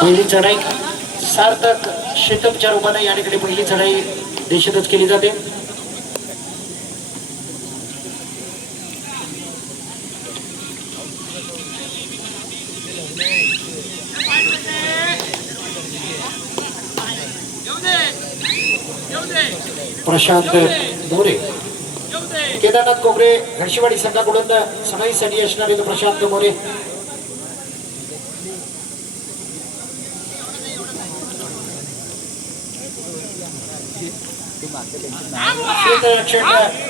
पहिली चढाई सार्थक शेतकच्या रूपाने या ठिकाणी पहिली चढाई देशातच केली जाते. प्रशांत मोरे केदारनाथ कोकरे घडशीवाडी संघाकडून सणाईसाठी असणारे प्रशांत मोरे.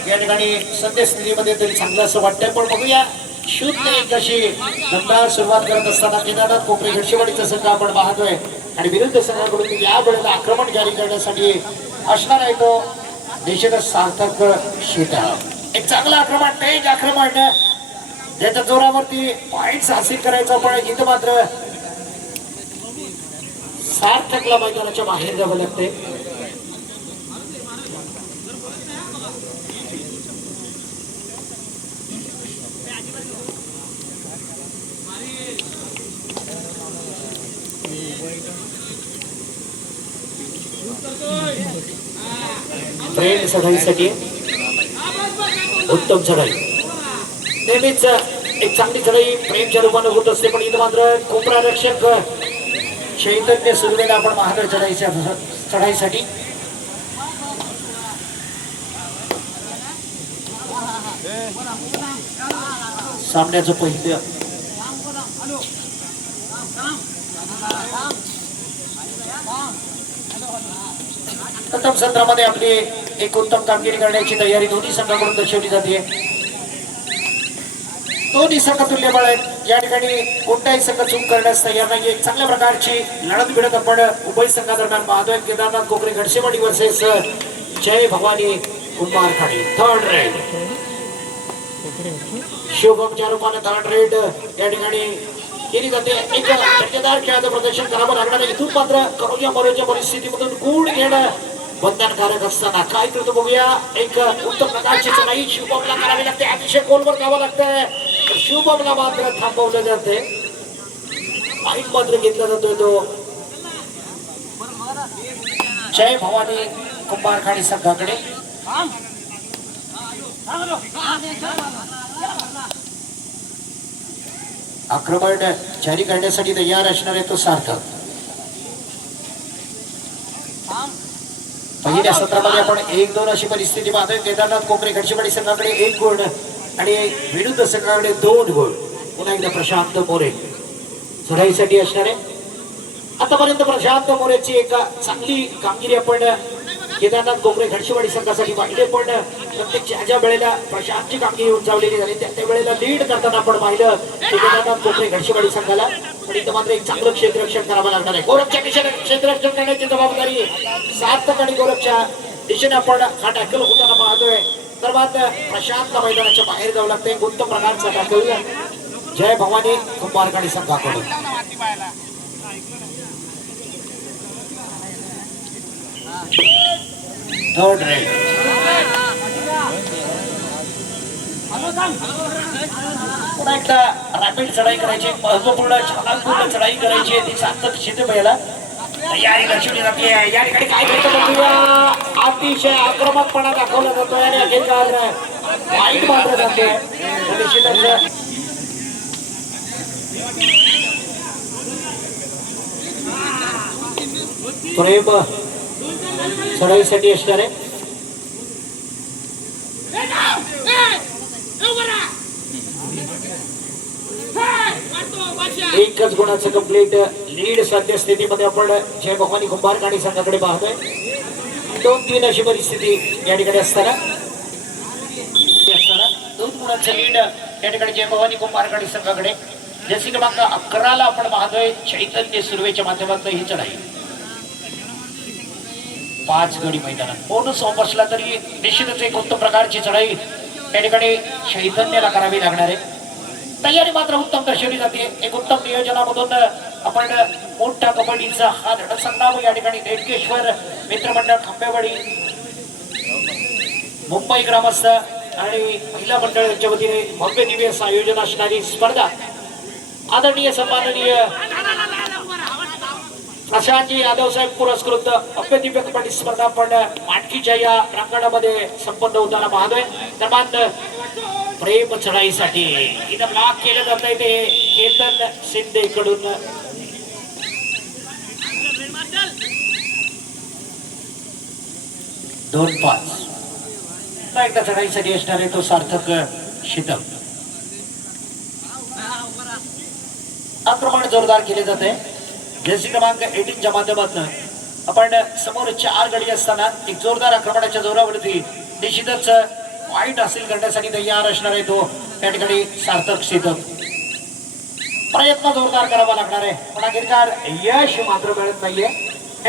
या ठिकाणी सध्या स्थितीमध्ये तरी चांगलं असं वाटतंय, पण बघूया शून्य एक अशी दमदार सुरुवात करत असताना केदारनाथ कोकरे घडशीवाडीचा संघ आपण पाहतोय आणि विरुद्ध संघाकडून या वेळेला आक्रमण जारी करण्यासाठी असणार आहे तो देशाचा सार्थक शेटा. एक चांगलं आक्रमण, तेज आक्रमण ज्याच्या जोरावरती पॉइंट्स हासिल करायचं, पण इथं मात्र सार्थकला मैदानाच्या बाहेर जावं लागते. प्रेम चढाईसाठी उत्तम चढाई नेहमीच एक चांगली चढाई प्रेमच्या रूपाने होत असते, पण इथं मात्र कोपरा रक्षक चैतन्य सुरवेला आपण महाराज चढाईसाठी सामन्याचं पहिलं प्रथम सत्रामध्ये आपली एक उत्तम कामगिरी करण्याची तयारी दोन्ही संघाकडून दर्शवली जाते. दोन्ही संघ तुल्यबळ आहेत, या ठिकाणी कोणताही संघ चूक करण्यास तयार नाही. एक चांगल्या प्रकारची लढत भिडत आपण उभय संघादरम्यान पाहतोय. केदारनाथ कोकरे घडशीवाडी वर्सेस जय भवानी कुंभारखाडी. थर्ड रेड शुभमच्या रूपाने थर्ड रेड या ठिकाणी केली जाते. एक दर्जेदार खेळाचं प्रदर्शन करावं लागणार आहे. इथून मात्र करोना मरोच्या परिस्थितीमधून गुण घेणं बंधनकारक असताना काय करतो बघूया. एक उत्तम प्रकारची चढाई शुभमला करावी लागते, अतिशय खोलवर जावं लागतंय. शुभमला मात्र थांबवलं जाते, पॉईंट मात्र घेतला जातोय तो जय भवानी कुंभारखाडी संघाकडे. आक्रमण जारी करण्यासाठी तयार असणार आहे तो सार्थक. पहिल्या सत्रामध्ये आपण 1-2 अशी परिस्थिती पाहतोय. केदारनाथ कोकरे घडशीवाडी संघाकडे 1 गुण आणि विरुद्ध संघाकडे 2 गुण. पुन्हा एकदा प्रशांत मोरे चढाईसाठी असणार आहे. आतापर्यंत प्रशांत मोरेची एक चांगली कामगिरी आपण केदारनाथ कोकरे घडशीवाडी संघासाठी पाहिले, पण प्रत्येक ज्या वेळेला प्रशांतची कामगिरी उंचावलेली झाली त्या वेळेला लीड करताना आपण पाहिलं केदारनाथ कोकरे घडशीवाडी संघाला. पण इथं मात्र एक चांगलं क्षेत्ररक्षण करावं लागणार आहे. गोरखच्या दिशेने क्षेत्ररक्षण करण्याची जबाबदारी सार्थक आणि गोरखच्या दिशेने आपण हा टॅकल होताना पाहतोय. तर मात्र प्रशांतला मैदानाच्या बाहेर जावं लागतं. एक उत्तम प्रकारचा टॅकल जय भवानी कुंभारखाडी संघाकडून. थर्ड रेड पुन्हा एकदा रॅपिड चढाई करायची, महत्वपूर्ण छानपूर्ण चढाई करायची. ती सार्थक शेते पहिला तयारी दर्शवली जाते. या ठिकाणी काय करतो बघूया. अतिशय आक्रमकपणा दाखवला जातोय आणि अखेरकार वाईट मात्र जाते. प्रेम चढाईसाठी असणार आहे. एकच गुणाचं कंप्लीट लीड सध्या स्थितीमध्ये आपण जय भवानी कुंभारखाडी संघाकडे पाहतोय. 2-3 अशी परिस्थिती या ठिकाणी असताना 2 गुणाचं लीड या ठिकाणी जय भवानी कुंभारखाडी संघाकडे. जशी क्रमांक 11ला आपण पाहतोय चैतन्य सुर्वेच्या माध्यमातून ही चढाई 5 गडी मैदानात बोनस बसला तरी निश्चितच एक उत्तम प्रकारची चढाई या ठिकाणी चैतन्याला करावी लागणार आहे. तयारी मात्र उत्तम दर्शवली जाते. एक उत्तम नियोजनामधून आपण मोठ्या कबड्डीचा हा धडक संग्राम या ठिकाणी देडकेश्वर मित्रमंडळ खांबेवाडी मुंबई ग्रामस्थ आणि महिला मंडळ यांच्या वतीने भव्य दिव्य असं आयोजन असणारी स्पर्धा आदरणीय सन्माननीय प्रशांतजी यादव साहेब पुरस्कृत भव्य दिव्य कबड्डी स्पर्धा पण माटकीच्या या प्रांगणामध्ये संपन्न होताना पाहतोय. दरम्यान प्रेम चढाईसाठी इथं ब्लॉक केलं जात आहे ते केतन शिंदे कडून. दोन पाच एकदा चढाईसाठी असणारे तो सार्थक शितम. आक्रमण जोरदार केले जाते. जर्सी क्रमांक 18 च्या माध्यमातून आपण समोर 4 गडी असताना एक जोरदार आक्रमणाच्या जोरावरती निश्चितच वाईट हासिल करण्यासाठी तयार असणार आहे तो त्या ठिकाणी सार्थक शितम. प्रयत्न जोरदार करावा लागणार आहे पण अखेरकार यश मात्र मिळत नाहीये.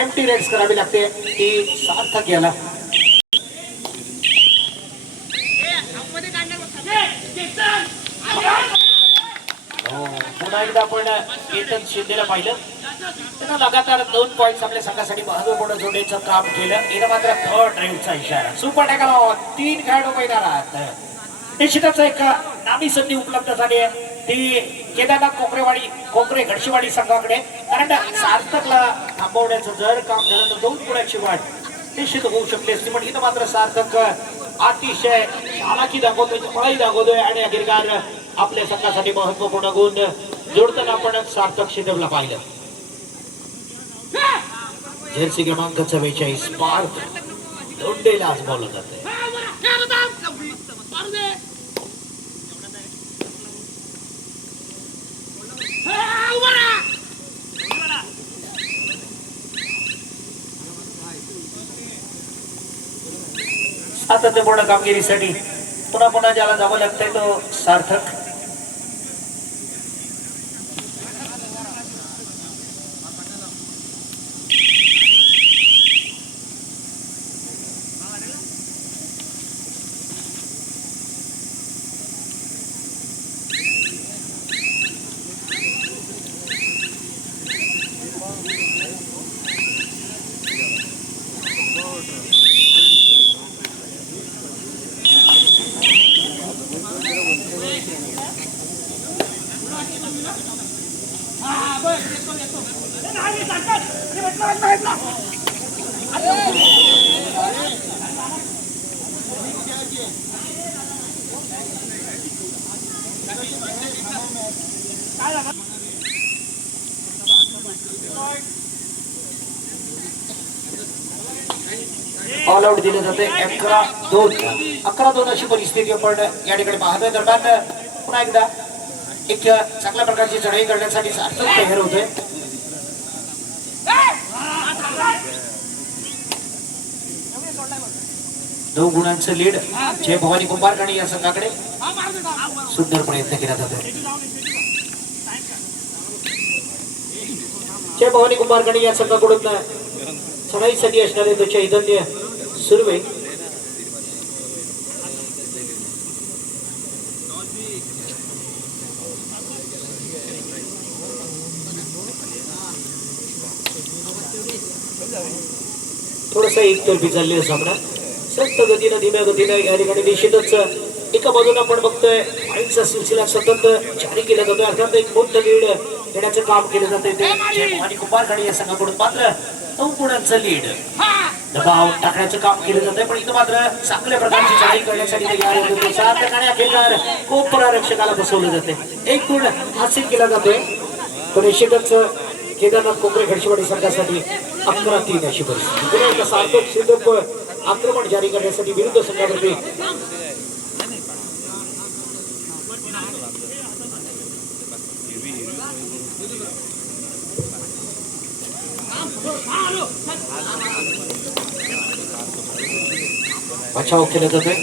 एम्प्टी रेड्स करावी लागते ती सार्थक याला. पुन्हा एकदा आपण केतन शिंदेला पाहिलं त्यांना लगातार 2 पॉइंट्स आपल्या संघासाठी महत्वपूर्ण जोडण्याचं काम केलं. इथं मात्र थर्ड रेडचा इशारा. सुपर टॅकल 3 खेळाडू मैदानात. निश्चितच एक नामी संधी उपलब्ध झाली आहे ती केदारनाथ कोकरे घडशीवाडी संघाकडे. कारण सार्थकला थांबवण्याचं जर काम झालं तर 2 गुणाची वाढ निश्चित होऊ शकली असती पण इथं मात्र सार्थक अतिशय चालाकी दाखवतोय पळाई दाखवतोय आणि अखेरकार आपल्या संघासाठी महत्वपूर्ण गुण जोडताना आपण सार्थक शितमला पाहिलं. जर्सी क्रमांक 44 पार्थ दोंडेला आज बोललं जाते. सातत्यपूर्ण कामगिरीसाठी पुन्हा ज्याला जावं लागतंय तो सार्थक. ऑल आउट दिले जाते. 11-2 अशी परिस्थिती आपण या ठिकाणी पाहतोय. दरम्यान पुन्हा एकदा एक चांगल्या प्रकारची चढाई करण्यासाठी सार्थक तयार होतोय. दोन गुणांचं लीड जय भवानी कुंभारकाणी या संघाकडे. सुंदर प्रयत्न केला जातो. जय भवानी कुंभारकाणी या संघाकडून चढाईसाठी असणारे तो चैतन्य सुर्वे. थोडासा एकतर्फी चालली सामना सक्त गतीनं धीम्या गतीनं या ठिकाणी निश्चितच एका बाजूला आपण बघतोय पॉईंटचा सिलसिला सतत जारी केला जातोय. अर्थात एक मोठं लीड देण्याचं काम केलं जातंय ते जय भवानी कुंभारकाणी या संघाकडून. मात्र 9 गुणांचं लीड दबाव टाकण्याचं काम केलं जातंय पण इथं मात्र चांगल्या प्रकारची चढाई करण्यासाठी तयार होतो. सार्थकाने अखेरकार कोपरा रक्षकाला बसवलं जाते. 1 गुण हासिल केला जातोय पण निश्चितच केदारनाथ कोकरे घडशीवाडी संघासाठी 11-3 अशी परिस्थिती. पुन्हा एकदा सार्थक शितम आक्रमण जारी करण्यासाठी विरुद्ध संघावरती बचाव केला जातोय.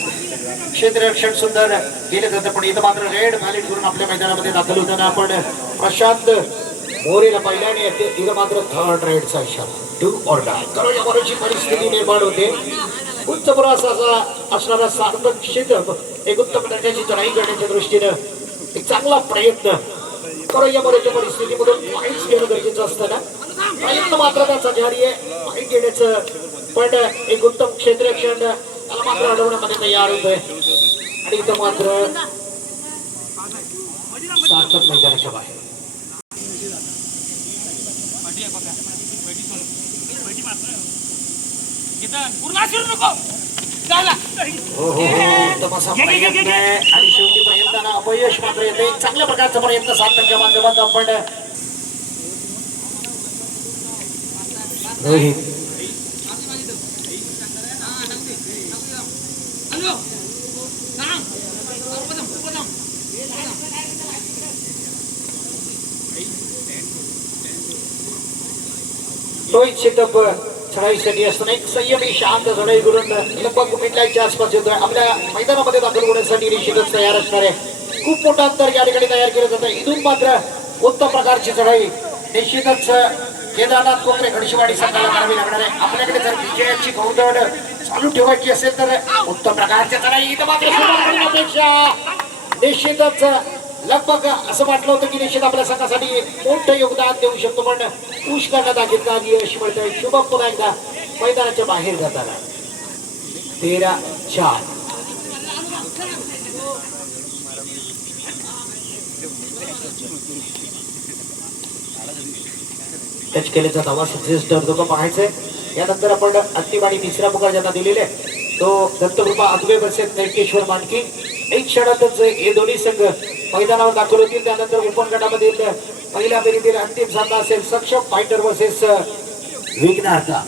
क्षेत्ररक्षण सुंदर केलं जातं पण इथं मात्र रेड व्हॅलिड करून आपल्या मैदानामध्ये दाखल होताना आपण प्रशांत मोरेला पाहिलं आणि इथं मात्र थर्ड रेडचा इशारा. डू ऑर डाय करो या बरोची परिस्थिती निर्माण होते. उच्च पुरास असणारा सार्थक शितम एक उत्तम दर्जाची चढाई करण्याच्या दृष्टीनं एक चांगला प्रयत्न करो या बरोच्या परिस्थितीमधून पॉईंट्स घेणं गरजेचं असताना प्रयत्न मात्र त्याचा जारी आहे. पॉईंट घेण्याचं पण एक उत्तम क्षेत्ररक्षण त्याला मात्र अडवण्यामध्ये तयार होतोय. आणि इथं मात्र सार्थक मैदानाच्या बाहेर. हो हो हो तमाशा प्रयत्न आहे आणि शेवटी प्रयत्नाला अपयश मात्र येते. चांगल्या प्रकारचा प्रयत्न सार्थकच्या माध्यमातून आपण रोहित रोहित शेटप चढाईसाठी असताना एक संयमी शांत चढाई करून लगभग मिडलाईनच्या आसपास येतोय. आपल्या मैदानामध्ये दाखल होण्यासाठी निश्चितच तयार असणार आहे. खूप मोठं अंतर या ठिकाणी तयार केलं जातं. इथून मात्र उत्तम प्रकारची चढाई निश्चितच केदारनाथ कोकरे घडशीवाडी संघाला करावी लागणार आहे. आपल्याकडे जर विजयाची घोडदौड चालू ठेवायची असेल तर उत्तम प्रकारची चढाई इथं मात्र अपेक्षा निश्चितच लगभग असं वाटलं होतं की निश्चित आपल्या संघासाठी मोठं योगदान देऊ शकतो पण पुश करण्यात अखेरचा यश मिळतंय. शुभम पुन्हा एकदा मैदानाच्या बाहेर जाताना 13-4. टच केल्याचा धावा सक्सेस ठरतो का पाहायचंय. यानंतर आपण अंतिम आणि तिसरा पुकार ज्यांना दिलेले तो दत्तकृपा अद्वै वर्सेस नरकेश्वर मानकी. एक क्षणातच हे दोन्ही संघ मैदानावर दाखल होतील. त्यानंतर ओपन गटामधील पहिल्या फेरीतील अंतिम सामना असेल सक्षम फायटर वर्सेस विघ्नहर्ता.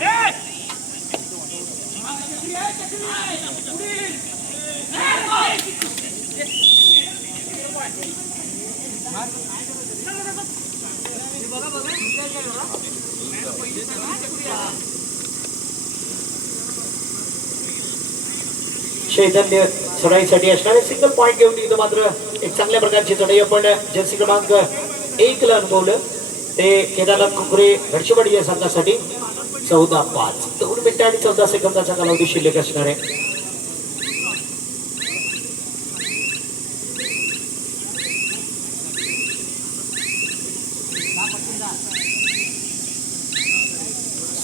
चैतन्य चढाईसाठी असणारे सिंगल पॉइंट घेऊन इथं मात्र एक चांगल्या प्रकारची चढाई आपण जर्सी क्रमांक 1 ला अनुभवलं. ते केदारनाथ कोकरे घडशीवाडी या संघासाठी 14-5. 2 मिनिटं आणि 14 सेकंदाचा कालावधी शिल्लक असणार आहे.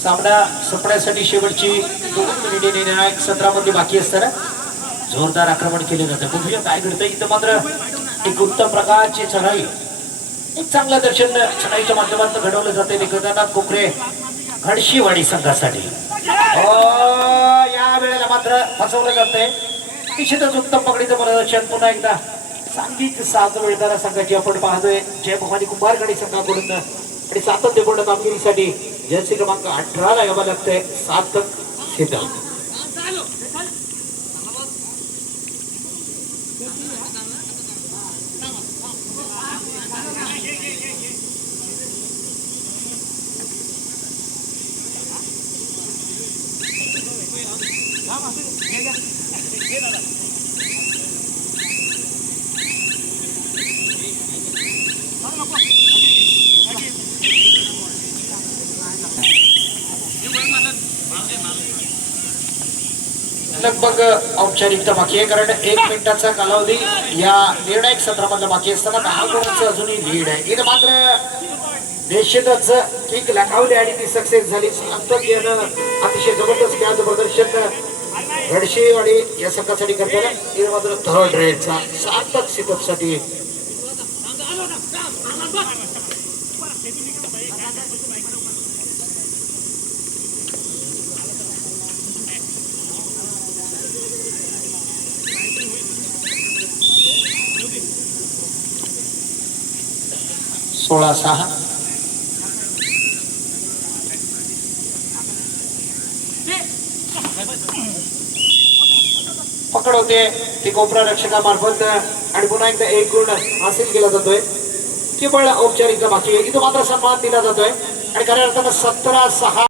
सामना संपण्यासाठी शेवटची 2 मिनिटे निर्णायक 17 मध्ये बाकी असताना जोरदार आक्रमण केले जाते. बघूया काय घडतं. इथं मात्र एक उत्तम प्रकारची चढाई एक चांगलं दर्शन चढाईच्या माध्यमातून घडवलं जाते. केदारनाथ कोकरे घडशीवाडी संघासाठी या वेळेला मात्र फसवलं जातंय. निश्चितच उत्तम पकडीचं प्रदर्शन पुन्हा एकदा सांघिक साथ मिळणाऱ्या संघाची आपण पाहतोय. जय भवानी कुंभारगडी संघाकडून आणि सातत्यपूर्ण कामगिरीसाठी जर्सी क्रमांक 18 ला यावं लागतंय सार्थक शीतल. लगभग औपचारिकता बाकी आहे कारण 1 मिनिटाचा कालावधी या निर्णायक सत्रामधला बाकी असताना 10 गुणांचं अजूनही लीड आहे. इथं मात्र निश्चितच किक लगावली आणि ती सक्सेस झाली. सार्थक यानं अतिशय जबरदस्त खेळाचं प्रदर्शन घडशीवाडी या संघासाठी करताना इथं मात्र थर्ड रेडचा सार्थक सिटअपसाठी (16-6). पकड होते ती कोपरा रक्षकामार्फत आणि पुन्हा एकदा 1 गुण हासिल केला जातोय. केवळ औपचारिकता बाकी आहे. इथं मात्र सन्मान दिला जातोय आणि खऱ्या अर्थानं 17-6